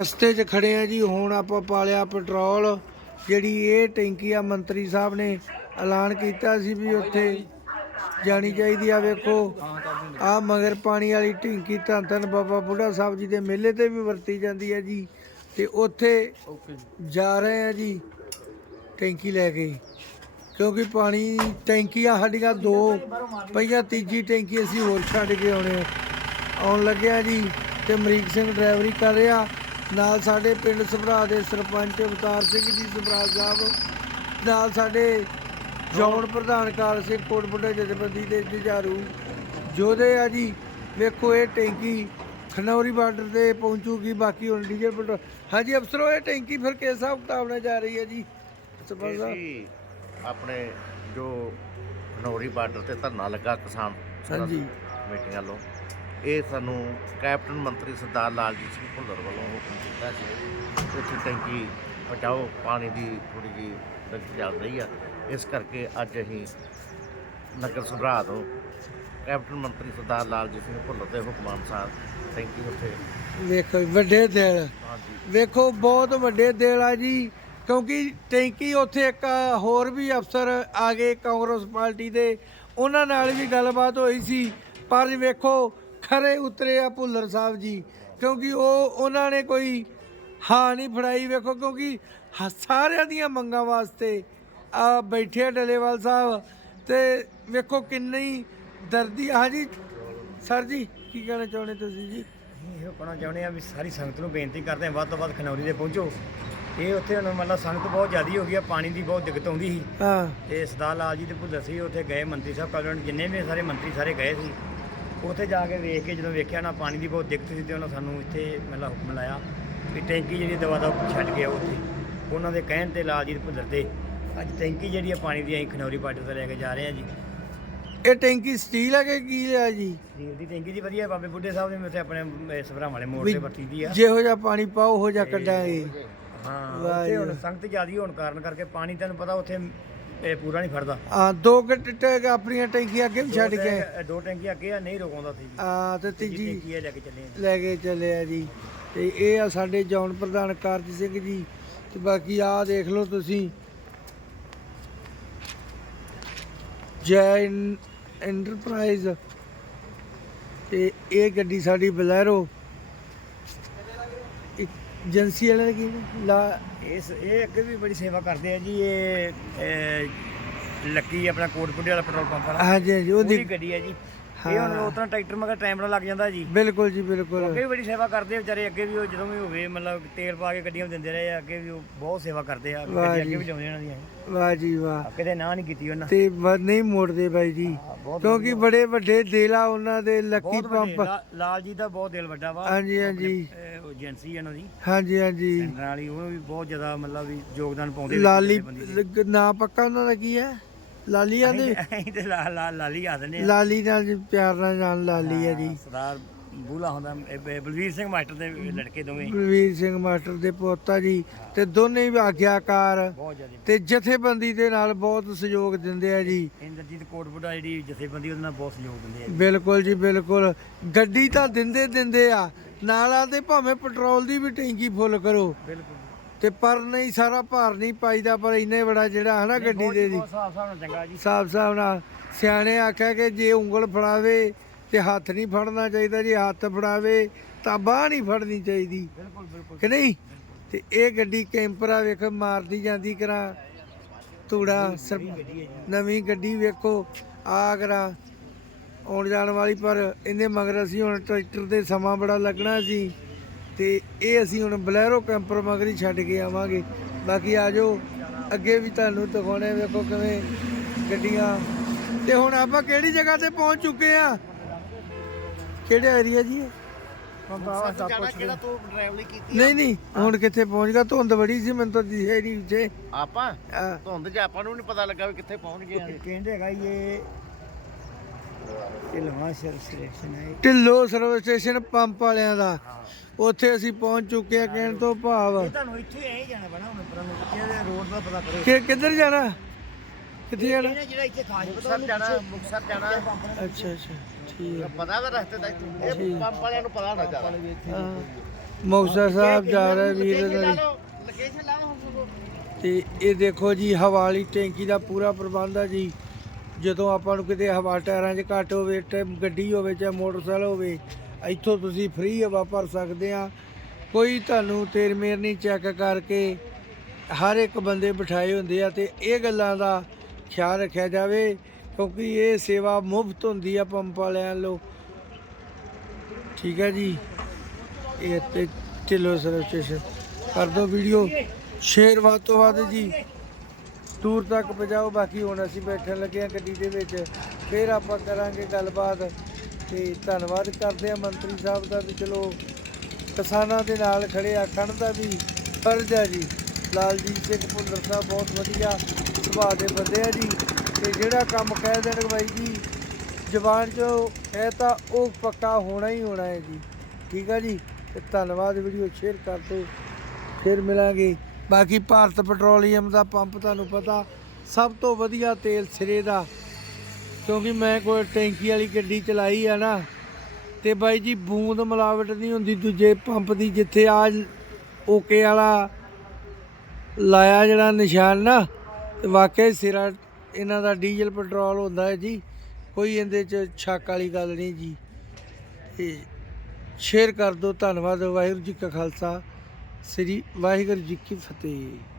ਰਸਤੇ 'ਚ ਖੜੇ ਆ ਜੀ, ਹੁਣ ਆਪਾਂ ਪਾਲਿਆ ਪੈਟਰੋਲ, ਜਿਹੜੀ ਇਹ ਟੈਂਕੀ ਆ ਮੰਤਰੀ ਸਾਹਿਬ ਨੇ ਐਲਾਨ ਕੀਤਾ ਸੀ ਵੀ ਉੱਥੇ ਜਾਣੀ ਚਾਹੀਦੀ ਆ, ਵੇਖੋ। ਆ ਮਗਰ ਪਾਣੀ ਵਾਲੀ ਟੈਂਕੀ ਧੰਨ ਧੰਨ ਬਾਬਾ ਬੁੱਢਾ ਸਾਹਿਬ ਜੀ ਦੇ ਮੇਲੇ ਤੇ ਵੀ ਵਰਤੀ ਜਾਂਦੀ ਹੈ ਜੀ, ਤੇ ਉੱਥੇ ਜਾ ਰਹੇ ਆ ਜੀ ਟੈਂਕੀ ਲੈ ਕੇ। ਕਿਉਂਕਿ ਪਾਣੀ, ਟੈਂਕੀਆਂ ਸਾਡੀਆਂ ਦੋ, ਪਹਿਲਾਂ ਤੀਜੀ ਟੈਂਕੀ ਅਸੀਂ ਹੋਰ ਛੱਡ ਕੇ ਆਉਣੇ ਆਉਣ ਲੱਗਿਆ ਜੀ, ਤੇ ਅਮਰੀਕ ਸਿੰਘ ਡਰਾਈਵਰੀ ਕਰ ਰਿਹਾ। ਨਾਲ ਸਾਡੇ ਪਿੰਡ ਸਭਰਾ ਦੇ ਸਰਪੰਚ ਅਵਤਾਰ ਸਿੰਘ ਜੀ ਸਭਰਾ ਸਾਹਿਬ ਨਾਲ ਸਾਡੇ ਜੌਨ ਪ੍ਰਧਾਨ ਕਾਰ ਸਿੰਘ ਕੋਟਬੁੱਢਾ ਜਥੇਬੰਦੀ ਦੇ ਜੁਝਾਰੂ ਜੋਧੇ ਆ ਜੀ। ਵੇਖੋ ਇਹ ਟੈਂਕੀ ਖਨੌਰੀ ਬਾਰਡਰ ਤੇ ਪਹੁੰਚੂਗੀ ਬਾਕੀ ਹੁਣ ਡੀਜ਼ਲ ਪੈਟਰੋਲ ਹਾਂਜੀ ਅਫਸਰੋ ਇਹ ਟੈਂਕੀ ਫਿਰ ਕਿਸ ਹਿਸਾਬ ਕਿਤਾਬ ਨਾਲ ਜਾ ਰਹੀ ਹੈ ਜੀ ਆਪਣੇ ਜੋ ਖਨੌਰੀ ਬਾਰਡਰ ਤੇ ਧਰਨਾ ਲੱਗਾ ਕਿਸਾਨ ਹਾਂਜੀ। ਮੀਟਿੰਗ ਵੱਲੋਂ। ਇਹ ਸਾਨੂੰ ਕੈਪਟਨ ਮੰਤਰੀ ਸਰਦਾਰ ਲਾਲਜੀਤ ਸਿੰਘ ਭੁੱਲਰ ਵੱਲੋਂ ਹੁਕਮ ਕੀਤਾ ਸੀ ਉੱਥੇ ਟੈਂਕੀ ਪਹੁੰਚਾਓ ਪਾਣੀ ਦੀ ਥੋੜੀ ਜਿਹੀ ਦਿੱਕਤ ਚੱਲ ਰਹੀ ਆ। ਇਸ ਕਰਕੇ ਅੱਜ ਅਸੀਂ ਨਗਰ ਸੁਭਰਾ ਤੋਂ ਕੈਪਟਨ ਮੰਤਰੀ ਸਰਦਾਰ ਲਾਲਜੀਤ ਸਿੰਘ ਭੁੱਲਰ ਦੇ ਹੁਕਮ ਅਨੁਸਾਰ ਟੈਂਕੀ ਉੱਥੇ ਵੇਖੋ ਵੱਡੇ ਦਿਲ। ਵੇਖੋ ਬਹੁਤ ਵੱਡੇ ਦਿਲ ਆ ਜੀ ਕਿਉਂਕਿ ਟੈਂਕੀ ਉੱਥੇ ਇੱਕ ਹੋਰ ਵੀ ਅਫਸਰ ਆ ਗਏ ਕਾਂਗਰਸ ਪਾਰਟੀ ਦੇ। ਉਹਨਾਂ ਨਾਲ ਵੀ ਗੱਲਬਾਤ ਹੋਈ ਸੀ ਪਰ ਵੇਖੋ ਖਰੇ ਉਤਰੇ ਆ ਭੁੱਲਰ ਸਾਹਿਬ ਜੀ ਕਿਉਂਕਿ ਉਹ ਉਹਨਾਂ ਨੇ ਕੋਈ ਹਾਂ ਨਹੀਂ ਫੜਾਈ ਵੇਖੋ ਕਿਉਂਕਿ ਸਾਰਿਆਂ ਦੀਆਂ ਮੰਗਾਂ ਵਾਸਤੇ ਆ ਬੈਠੇ ਆ ਡਲੇਵਾਲ ਸਾਹਿਬ ਤੇ ਵੇਖੋ ਕਿੰਨੀ ਦਰਦੀ ਹਾਂਜੀ ਸਰ ਜੀ ਕੀ ਕਹਿਣਾ ਚਾਹੁੰਦੇ ਤੁਸੀਂ ਜੀ? ਇਹ ਕਹਿਣਾ ਚਾਹੁੰਦੇ ਆ ਵੀ ਸਾਰੀ ਸੰਗਤ ਨੂੰ ਬੇਨਤੀ ਕਰਦੇ ਆ ਵੱਧ ਤੋਂ ਵੱਧ ਖਨੌਰੀ ਦੇ ਪਹੁੰਚੋ। ਇਹ ਉੱਥੇ ਹੁਣ ਮਤਲਬ ਸੰਗਤ ਬਹੁਤ ਜ਼ਿਆਦੀ ਹੋ ਗਈ ਆ ਪਾਣੀ ਦੀ ਬਹੁਤ ਦਿੱਕਤ ਆਉਂਦੀ ਸੀ। ਹਾਂ। ਤੇ ਸਰਦਾਰ ਲਾਲ ਜੀ ਤੇ ਭੁੱਲਰ ਸੀ ਉੱਥੇ ਗਏ ਮੰਤਰੀ ਸਾਹਿਬ ਕਾਲਣ ਜਿੰਨੇ ਵੀ ਸਾਰੇ ਮੰਤਰੀ ਸਾਰੇ ਗਏ ਸੀ। ਉੱਥੇ ਜਾ ਕੇ ਵੇਖ ਕੇ ਜਦੋਂ ਵੇਖਿਆ ਨਾ ਪਾਣੀ ਦੀ ਬਹੁਤ ਦਿੱਕਤ ਸੀ ਤੇ ਉਹਨਾਂ ਸਾਨੂੰ ਇੱਥੇ ਮਤਲਬ ਹੁਕਮ ਲਾਇਆ ਵੀ ਟੈਂਕੀ ਜਿਹੜੀ ਦਵਾ ਦਾ ਛੱਡ ਗਿਆ ਉੱਥੇ। ਉਹਨਾਂ ਦੇ ਕਹਿਣ ਤੇ ਲਾਲ ਜੀ ਤੇ ਭੁੱਲਰ ਦੇ ਅੱਜ ਟੈਂਕੀ ਜਿਹੜੀ ਆ ਪਾਣੀ ਦੀ ਅਸੀਂ ਖਨੌਰੀ ਬਾਰਡਰ ਤੇ ਲੈ ਕੇ ਜਾ ਰਹੇ ਆ ਜੀ। ਇਹ ਟੈਂਕੀ ਸਟੀਲ ਹੈ ਕਿ ਕੀ ਹੈ ਜੀ? ਸਟੀਲ ਦੀ ਟੈਂਕੀ ਦੀ ਵਧੀਆ ਬਾਬੇ ਬੁੱਢੇ ਸਾਹਿਬ ਨੇ ਉੱਥੇ ਆਪਣੇ ਸਭਰਾ ਵਾਲੇ ਮੋੜ ਤੇ ਵਰਤੀ ਦੀ ਆ। ਜਿਹੋ ਜਿਹਾ ਪਾਣੀ ਪਾਓ ਹੋ ਜਾ ਕੱਢਾਂਗੇ। ਹਾਂ ਜੀ ਹੁਣ। ਸੰਗਤ ਜ਼ਿਆਦੀ ਹੋਣ ਕਾਰਨ ਕਰਕੇ ਪਾਣੀ ਤੈਨੂੰ ਪਤਾ ਉੱਥੇ ਇਹ ਪੂਰਾ ਨਹੀਂ ਫੜਦਾ। ਆ ਦੋ ਘੰਟੇ ਆਪਣੀਆਂ ਟੈਂਕੀਆਂ ਅੱਗੇ ਵੀ ਛੱਡ ਕੇ। ਟੈਂਕ- ਦੋ ਟੈਂਕੀਆਂ ਅੱਗੇ ਆ ਨਹੀਂ ਰੁਕਾਉਂਦਾ ਸੀ ਜੀ। ਆ ਤੇ ਤੀਜੀ ਟੈਂਕੀ ਇਹ ਲੈ ਕੇ ਚੱਲੇ ਆ। ਲੈ ਕੇ ਚੱਲੇ ਆ ਜੀ। ਤੇ ਇਹ ਆ ਸਾਡੇ ਜੌਨ ਪ੍ਰਧਾਨ ਕਾਰਜ ਸਿੰਘ ਜੀ। ਤੇ ਬਾਕੀ ਆ ਦੇਖ ਲਓ ਤੁਸੀਂ। ਜੈ ਇਨ- ਐਂਟਰਪ੍ਰਾਈਜ਼ ਤੇ ਇਹ ਗੱਡੀ ਸਾਡੀ ਬਲੈਰੋ। ਏਜੰਸੀ ਵਾਲੇ ਕੀ? ਲਾ ਇਸ ਇਹ ਅੱਗੇ ਵੀ ਬੜੀ ਸੇਵਾ ਕਰਦੇ ਆ ਜੀ ਇਹ ਇਹ ਲੱਕੀ ਆਪਣਾ ਕੋਟਪੁੱਡੇ ਵਾਲਾ ਪੈਟਰੋਲ ਪੰਪ ਵਾਲਾ ਹਾਂਜੀ ਹਾਂਜੀ ਉਹਦੀ ਉਹਦੀ ਗੱਡੀ ਹੈ ਜੀ ਇਹ ਹੁਣ। ਉਤਨਾ ਟਰੈਕਟਰ ਮਗਰ ਟਾਈਮ ਨਾਲ ਲੱਗ ਜਾਂਦਾ ਜੀ। ਬਿਲਕੁਲ ਜੀ ਬਿਲਕੁਲ। ਅੱਗੇ ਵੀ ਬੜੀ ਸੇਵਾ ਕਰਦੇ ਆ ਵਿਚਾਰੇ ਅੱਗੇ ਵੀ ਉਹ ਜਦੋਂ ਵੀ ਹੋਵੇ ਮਤਲਬ ਤੇਲ ਪਾ ਕੇ ਗੱਡੀਆਂ ਦਿੰਦੇ ਰਹੇ ਆ ਅੱਗੇ ਵੀ ਉਹ ਬਹੁਤ ਸੇਵਾ ਕਰਦੇ ਆ ਗੱਡੀ। ਅੱਗੇ ਵੀ ਲਿਆਉਂਦੇ ਉਹਨਾਂ ਦੀਆਂ ਵਾਹ ਜੀ ਵਾਹ। ਕਿਤੇ ਨਾ ਨਹੀਂ ਕੀਤੀ ਉਹਨਾਂ। ਤੇ ਨਹੀਂ ਮੋੜਦੇ ਬਾਈ ਜੀ ਕਿਉਂਕਿ ਬੜੇ ਵੱਡੇ ਦਿਲ ਆ ਉਹਨਾਂ ਦੇ ਲੱਕੀ ਪੰਪ। ਲਾਲ ਜੀ ਦਾ ਬਹੁਤ ਦਿਲ ਵੱਡਾ ਵਾ। ਹਾਂਜੀ, ਹਾਂਜੀ। ਉਹ ਏਜੰਸੀ ਹੈ ਉਹਨਾਂ ਦੀ। ਹਾਂਜੀ ਹਾਂਜੀ। ਸੈਂਟਰ ਵਾਲੀ ਉਹ ਵੀ ਬਹੁਤ ਜ਼ਿਆਦਾ ਮਤਲਬ ਵੀ ਯੋਗਦਾਨ ਪਾਉਂਦੇ ਲਾਲੀ ਨਾਂ ਪੱਕਾ ਉਹਨਾਂ ਦਾ ਕੀ ਹੈ? ਲਾਲੀ ਆ ਦੇ? ਅਸੀਂ ਤੇ ਲਾ- ਲਾ- ਲਾਲੀ ਆ ਦਿੰਦੇ ਆ ਲਾਲੀ ਨਾਲ ਜੀ ਪਿਆਰ ਨਾਲ ਜਾਣ ਲਾਲੀ ਹੈ ਜੀ। ਸਰਦਾਰ ਬੂਲਾ ਹੁੰਦਾ ਇਹ ਬ- ਬਲਵੀਰ ਸਿੰਘ ਮਾਸਟਰ ਦੇ ਲੜਕੇ ਦੋਵੇਂ। ਬਲਵੀਰ ਸਿੰਘ ਮਾਸਟਰ ਦੇ ਪੋਤਾ ਜੀ ਤੇ ਦੋਨੇ ਹੀ ਆਗਿਆਕਾਰ ਬਹੁਤ ਜ਼ਿਆਦਾ ਤੇ ਜਥੇਬੰਦੀ ਦੇ ਨਾਲ ਬਹੁਤ ਸਹਿਯੋਗ ਦਿੰਦੇ ਆ ਜੀ। ਇੰਦਰਜੀਤ ਕੋਟਬੁੱਢਾ ਜਿਹੜੀ ਜਥੇਬੰਦੀ ਉਹਦੇ ਨਾਲ ਬਹੁਤ ਸਹਿਯੋਗ ਦਿੰਦੇ ਆ ਬਿਲਕੁਲ ਜੀ ਬਿਲਕੁਲ। ਗੱਡੀ ਤਾਂ ਦਿੰਦੇ ਦਿੰਦੇ ਆ। ਨਾਲ ਆਦੇ ਭਾਵੇਂ ਪੈਟਰੋਲ ਦੀ ਵੀ ਟੈਂਕੀ ਫੁੱਲ ਕਰੋ। ਬਿਲਕੁਲ। ਤੇ ਪਰ ਨਹੀਂ ਸਾਰਾ ਭਾਰ ਨਹੀਂ ਪਾਈਦਾ ਪਰ ਇੰਨੇ ਬੜਾ ਜਿਹੜਾ ਹਨਾ ਗੱਡੀ ਦੇ ਦੀ। ਨਾਲ ਚੰਗਾ ਜੀ। ਸਾਫ਼ ਸਾਫ਼ ਨਾਲ। ਸਿਆਣੇ ਆਖਿਆ ਕਿ ਜੇ ਉਂਗਲ ਫੜਾਵੇ ਤੇ ਹੱਥ ਨਹੀਂ ਫੜਨਾ ਚਾਹੀਦਾ ਜੇ ਹੱਥ ਫੜਾਵੇ ਤਾਂ ਬਾਹ ਨਹੀਂ ਫੜਨੀ ਚਾਹੀਦੀ। ਬਿਲਕੁਲ ਬਿਲਕੁਲ। ਕਿ ਨਹੀਂ? ਤੇ ਇਹ ਗੱਡੀ ਕੈਂਪਰਾ ਵੇਖ ਮਾਰਦੀ ਜਾਂਦੀ ਕਰਾਂ। ਤੂੜਾ ਨਵੀਂ ਗੱਡੀ ਵੇਖੋ ਆ ਕਰਾਂ। ਆਉਣ ਜਾਣ ਵਾਲੀ ਪਰ ਇਹਦੇ ਮਗਰ ਅਸੀਂ ਹੁਣ ਟਰੈਕਟਰ ਦੇ ਸਮਾਂ ਬੜਾ ਲੱਗਣਾ ਸੀ। ਤੇ ਇਹ ਅਸੀਂ ਹੁਣ ਬਲੈਰੋ ਕੈਂਪਰ ਮਗਰ ਛੱਡ ਕੇ ਆਵਾਂਗੇ। ਬਾਕੀ ਆ ਜਾਓ ਅੱਗੇ ਵੀ ਤੁਹਾਨੂੰ ਦਿਖਾਉਣੇ ਵੇਖੋ ਕਿਵੇਂ ਗੱਡੀਆਂ। ਤੇ ਹੁਣ ਆਪਾਂ ਕਿਹੜੀ ਜਗ੍ਹਾ ਤੇ ਪਹੁੰਚ ਚੁੱਕੇ ਆ? ਕਿਹੜੇ ਏਰੀਆ ਜੀ ਕਿਹੜਾ ਤੂੰ ਕੀਤੀ ਨਹੀਂ ਨਹੀਂ ਹੁਣ ਕਿੱਥੇ ਪਹੁੰਚ ਗਿਆ? ਧੁੰਦ ਬੜੀ ਸੀ ਮੈਨੂੰ ਤਾਂ ਦਿਖਿਆ ਨਹੀਂ ਉੱਚੇ ਆਪਾਂ? ਧੁੰਦ 'ਚ ਆਪਾਂ ਨੂੰ ਨਹੀਂ ਪਤਾ ਲੱਗਾ ਵੀ ਕਿੱਥੇ ਪਹੁੰਚ ਗਏ ਆ। ਕਹਿੰਦੇ ਹੈਗਾ ਇਹ ਇਹ ਲਵਾਂ ਸਰ ਸਿਲੈਕਸ਼ਨ ਹੈ। ਢਿੱਲੋ ਸਰਵਿਸ ਸਟੇਸ਼ਨ ਪੰਪ ਵਾਲਿਆਂ ਦਾ। ਉੱਥੇ ਅਸੀਂ ਪਹੁੰਚ ਚੁੱਕੇ ਆ ਕਹਿਣ ਤੋਂ ਭਾਵ। ਇਹ ਤੁਹਾਨੂੰ ਇੱਥੇ ਐ ਜਾਣਾ ਪੈਣਾ ਹੁਣ ਉੱਪਰ ਨੂੰ ਇਹਦੇ ਰੋਡ ਦਾ ਪਤਾ ਕਰੋ। ਕਿ ਕਿੱਧਰ ਜਾਣਾ? ਕਿੱਥੇ ਜਾਣਾ? ਜਿਹੜਾ ਇੱਥੇ ਖਾਸ ਮੁਕਸਰ ਜਾਣਾ ਮੁਕਸਰ ਜਾਣਾ। ਅੱਛਾ ਅੱਛਾ ਠੀਕ ਪਤਾ ਵਾ ਰਸਤੇ ਦਾ ਇਹ ਪੰਪ ਵਾਲਿਆਂ ਨੂੰ ਪਤਾ ਹੋਣਾ ਹਾਂ ਮੌਸਾ ਸਾਹਿਬ ਜਾ ਰਿਹਾ ਵੀਰ ਇਹਨਾਂ ਦੀ ਤੇ ਇਹ ਦੇਖੋ ਜੀ ਹਵਾ ਵਾਲੀ ਟੈਂਕੀ ਦਾ ਪੂਰਾ ਪ੍ਰਬੰਧ ਆ ਜੀ। ਜਦੋਂ ਆਪਾਂ ਨੂੰ ਕਿਤੇ ਹਵਾ ਟਾਇਰਾਂ 'ਚ ਘੱਟ ਹੋਵੇ ਤੇ ਗੱਡੀ ਹੋਵੇ ਚਾਹੇ ਮੋਟਰਸਾਈਕਲ ਹੋਵੇ ਇੱਥੋਂ ਤੁਸੀਂ ਫ੍ਰੀ ਹਵਾ ਭਰ ਸਕਦੇ ਆ। ਕੋਈ ਤੁਹਾਨੂੰ ਤੇਰ ਮੇਰ ਨਹੀਂ ਚੈੱਕ ਕਰਕੇ ਹਰ ਇੱਕ ਬੰਦੇ ਬਿਠਾਏ ਹੁੰਦੇ ਆ ਤੇ ਇਹ ਗੱਲਾਂ ਦਾ ਖਿਆਲ ਰੱਖਿਆ ਜਾਵੇ ਕਿਉਂਕਿ ਇਹ ਸੇਵਾ ਮੁਫਤ ਹੁੰਦੀ ਆ ਪੰਪ ਵਾਲਿਆਂ ਵੱਲੋਂ। ਠੀਕ ਹੈ ਜੀ। ਇਹ ਤੇ ਢਿੱਲੋਂ ਸਰਵ ਸਟੇਸ਼ਨ। ਕਰ ਦਿਓ ਵੀਡੀਓ। ਸ਼ੇਅਰ ਵੱਧ ਤੋਂ ਵੱਧ ਜੀ। ਦੂਰ ਤੱਕ ਪਹੁੰਚਾਓ। ਬਾਕੀ ਹੁਣ ਅਸੀਂ ਬੈਠਣ ਲੱਗੇ ਆ ਗੱਡੀ ਦੇ ਵਿੱਚ। ਫਿਰ ਆਪਾਂ ਕਰਾਂਗੇ ਗੱਲਬਾਤ। ਤੇ ਧੰਨਵਾਦ ਕਰਦੇ ਆ ਮੰਤਰੀ ਸਾਹਿਬ ਦਾ ਵੀ ਚਲੋ ਕਿਸਾਨਾਂ ਦੇ ਨਾਲ ਖੜੇ ਆਖਣ ਦਾ ਵੀ ਫਰਜ਼ ਹੈ ਜੀ। ਲਾਲਜੀਤ ਸਿੰਘ ਭੁੱਲਰ ਸਾਹਿਬ ਬਹੁਤ ਵਧੀਆ ਸੁਭਾਅ ਦੇ ਬੰਦੇ ਆ ਜੀ। ਤੇ ਜਿਹੜਾ ਕੰਮ ਕਹਿ ਦੇਣ ਬਾਈ ਜੀ, ਜ਼ਬਾਨ 'ਚੋਂ ਇਹ ਤਾਂ ਉਹ ਪੱਕਾ ਹੋਣਾ ਹੀ ਹੋਣਾ ਹੈ ਜੀ। ਠੀਕ ਆ ਜੀ? ਤੇ ਧੰਨਵਾਦ, ਵੀਡੀਓ ਸ਼ੇਅਰ ਕਰ ਦਿਓ, ਫਿਰ ਮਿਲਾਂਗੇ। ਬਾਕੀ ਭਾਰਤ ਪੈਟਰੋਲੀਅਮ ਦਾ ਪੰਪ ਤੁਹਾਨੂੰ ਪਤਾ, ਸਭ ਤੋਂ ਵਧੀਆ ਤੇਲ ਸਿਰੇ ਦਾ। ਕਿਉਂਕਿ ਮੈਂ ਕੋਈ ਟੈਂਕੀ ਵਾਲੀ ਗੱਡੀ ਚਲਾਈ ਆ ਨਾ, ਤੇ ਬਾਈ ਜੀ ਬੂੰਦ ਮਿਲਾਵਟ ਨਹੀਂ ਹੁੰਦੀ ਦੂਜੇ ਪੰਪ ਦੀ, ਜਿੱਥੇ ਆ ਓਕੇ ਵਾਲਾ ਲਾਇਆ ਜਿਹੜਾ ਨਿਸ਼ਾਨ ਨਾ, ਤੇ ਵਾਕਿਆ ਸਿਰਾ ਇਹਨਾਂ ਦਾ ਡੀਜ਼ਲ ਪੈਟਰੋਲ ਹੁੰਦਾ ਹੈ ਜੀ, ਕੋਈ ਇਹਦੇ ਚ ਸ਼ੱਕ ਵਾਲੀ ਗੱਲ ਨਹੀਂ ਜੀ। ਤੇ ਸ਼ੇਅਰ ਕਰ ਦਿਓ, ਧੰਨਵਾਦ, ਵਾਹਿਗੁਰੂ ਜੀ ਕਾ ਖਾਲਸਾ, ਸ੍ਰੀ ਵਾਹਿਗੁਰੂ ਜੀ ਕੀ ਫਤਿਹ।